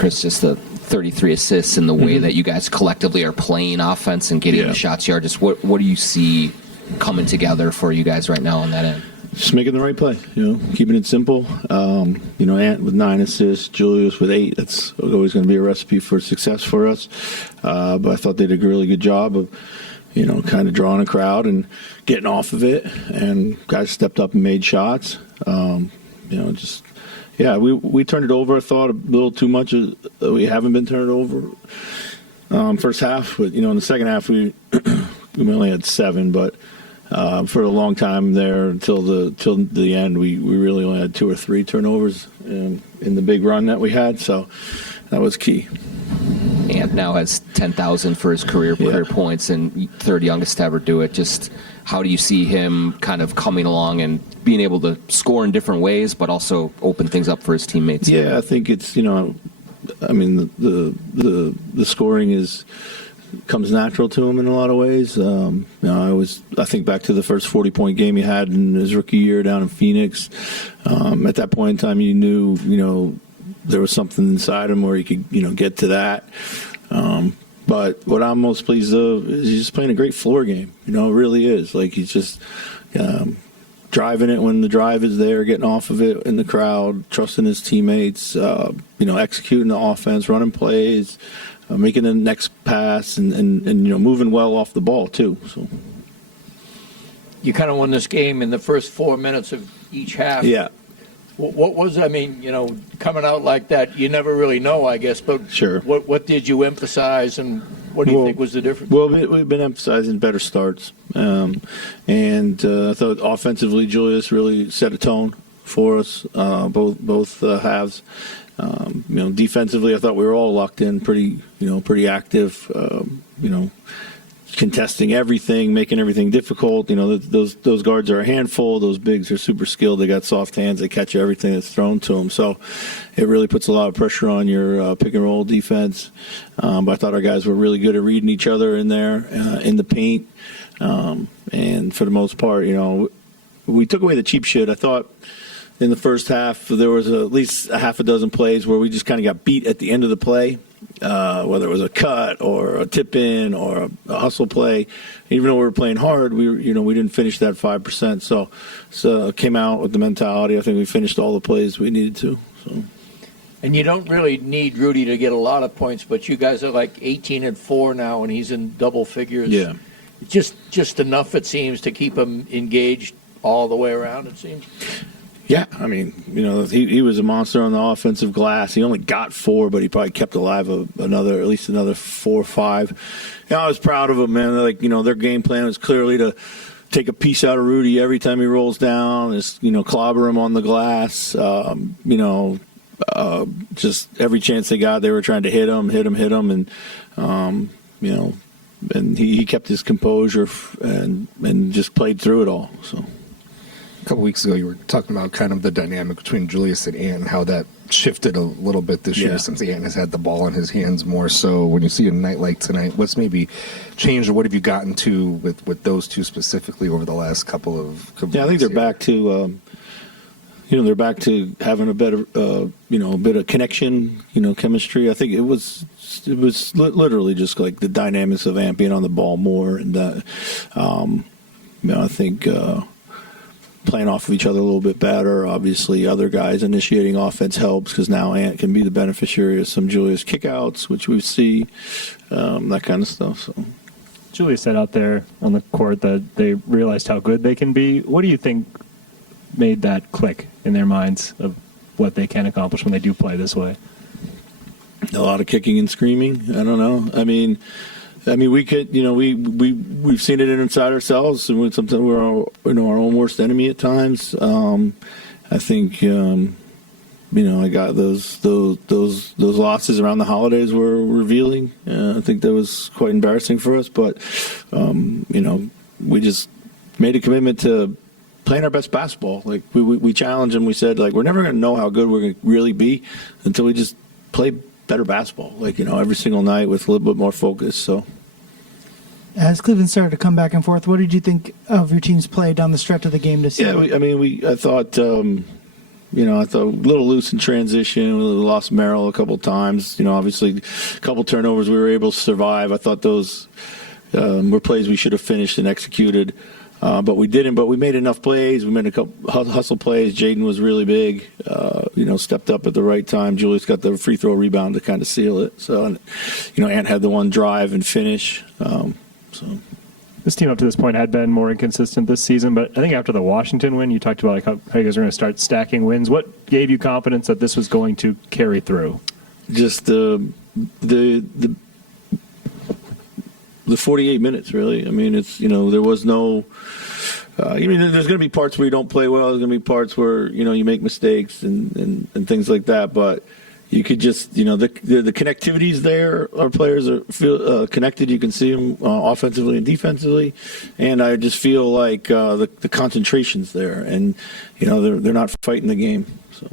Chris, just the 33 assists and the way that you guys collectively are playing offense and getting the shots yard. Just what do you see coming together for you guys right now on that end? Just making the right play, keeping it simple. Ant with 9 assists, Julius with 8. That's always going to be a recipe for success for us. But I thought they did a really good job of, kind of drawing a crowd and getting off of it. And guys stepped up and made shots. We turned it over, I thought, a little too much. We haven't been turned over first half. But, in the second half, we only had 7. But for a long time there until the end, we really only had 2 or 3 turnovers in the big run that we had. So that was key. Ant now has 10,000 for his career points and third youngest to ever do it. Just how do you see him kind of coming along and being able to score in different ways, but also open things up for his teammates? Yeah, I think it's the scoring comes natural to him in a lot of ways. I think back to the first 40-point game he had in his rookie year down in Phoenix. At that point in time, you knew there was something inside him where he could get to that. But what I'm most pleased of is he's just playing a great floor game. It really is. Like, he's just driving it when the drive is there, getting off of it in the crowd, trusting his teammates, executing the offense, running plays, making the next pass, and moving well off the ball too. So you kind of won this game in the first 4 minutes of each half. Yeah. What was, coming out like that, you never really know, I guess, but sure. What did you emphasize, and what do you think was the difference? Well, we've been emphasizing better starts. And I thought offensively, Julius really set a tone for us, both halves. Defensively, I thought we were all locked in, pretty active, contesting everything, making everything difficult. Those guards are a handful. Those bigs are super skilled. They got soft hands. They catch everything that's thrown to them. So it really puts a lot of pressure on your pick and roll defense. But I thought our guys were really good at reading each other in there, in the paint. And for the most part, we took away the cheap shit. I thought in the first half there was at least a half a dozen plays where we just kind of got beat at the end of the play. Whether it was a cut or a tip in or a hustle play, even though we were playing hard, we didn't finish that 5%. So came out with the mentality. I think we finished all the plays we needed to. So. And you don't really need Rudy to get a lot of points, but you guys are like 18-4 now, and he's in double figures. Yeah, just enough, it seems, to keep him engaged all the way around. It seems. Yeah, he was a monster on the offensive glass. He only got 4, but he probably kept alive at least another 4 or 5. I was proud of him, man. Their game plan was clearly to take a piece out of Rudy every time he rolls down, just clobber him on the glass. Just every chance they got, they were trying to hit him, and and he kept his composure and just played through it all. So. A couple weeks ago, you were talking about kind of the dynamic between Julius and Ant, how that shifted a little bit this year since Ant has had the ball in his hands more so. When you see a night like tonight, what's maybe changed, or what have you gotten to with those two specifically over the last couple of I think they're back to they're back to having a better bit of connection, chemistry. I think it was literally just like the dynamics of Ant being on the ball more, and I think. Playing off of each other a little bit better. Obviously, other guys initiating offense helps because now Ant can be the beneficiary of some Julius kickouts, which we see, that kind of stuff. So, Julius said out there on the court that they realized how good they can be. What do you think made that click in their minds of what they can accomplish when they do play this way? A lot of kicking and screaming. I don't know. I mean, we could, we've seen it inside ourselves, and sometimes we're our own worst enemy at times. I think, I got those losses around the holidays were revealing. I think that was quite embarrassing for us, but we just made a commitment to playing our best basketball. Like we challenged them. We said we're never going to know how good we're going to really be until we just play better basketball, every single night with a little bit more focus. So, as Cleveland started to come back and forth, what did you think of your team's play down the stretch of the game this year? Yeah, I thought, I thought a little loose in transition. We lost Merrill a couple times. Obviously, a couple turnovers we were able to survive. I thought those were plays we should have finished and executed. But we didn't. But we made enough plays. We made a couple hustle plays. Jaden was really big. Stepped up at the right time. Julius got the free throw rebound to kind of seal it. So, Ant had the one drive and finish. This team up to this point had been more inconsistent this season, but I think after the Washington win, you talked about how you guys are going to start stacking wins. What gave you confidence that this was going to carry through? Just the 48 minutes, really. I mean, it's there was no. There's going to be parts where you don't play well. There's going to be parts where you make mistakes and things like that. But you could just the connectivity's there. Our players feel connected. You can see them offensively and defensively, and I just feel like the concentration's there, and they're not fighting the game. So.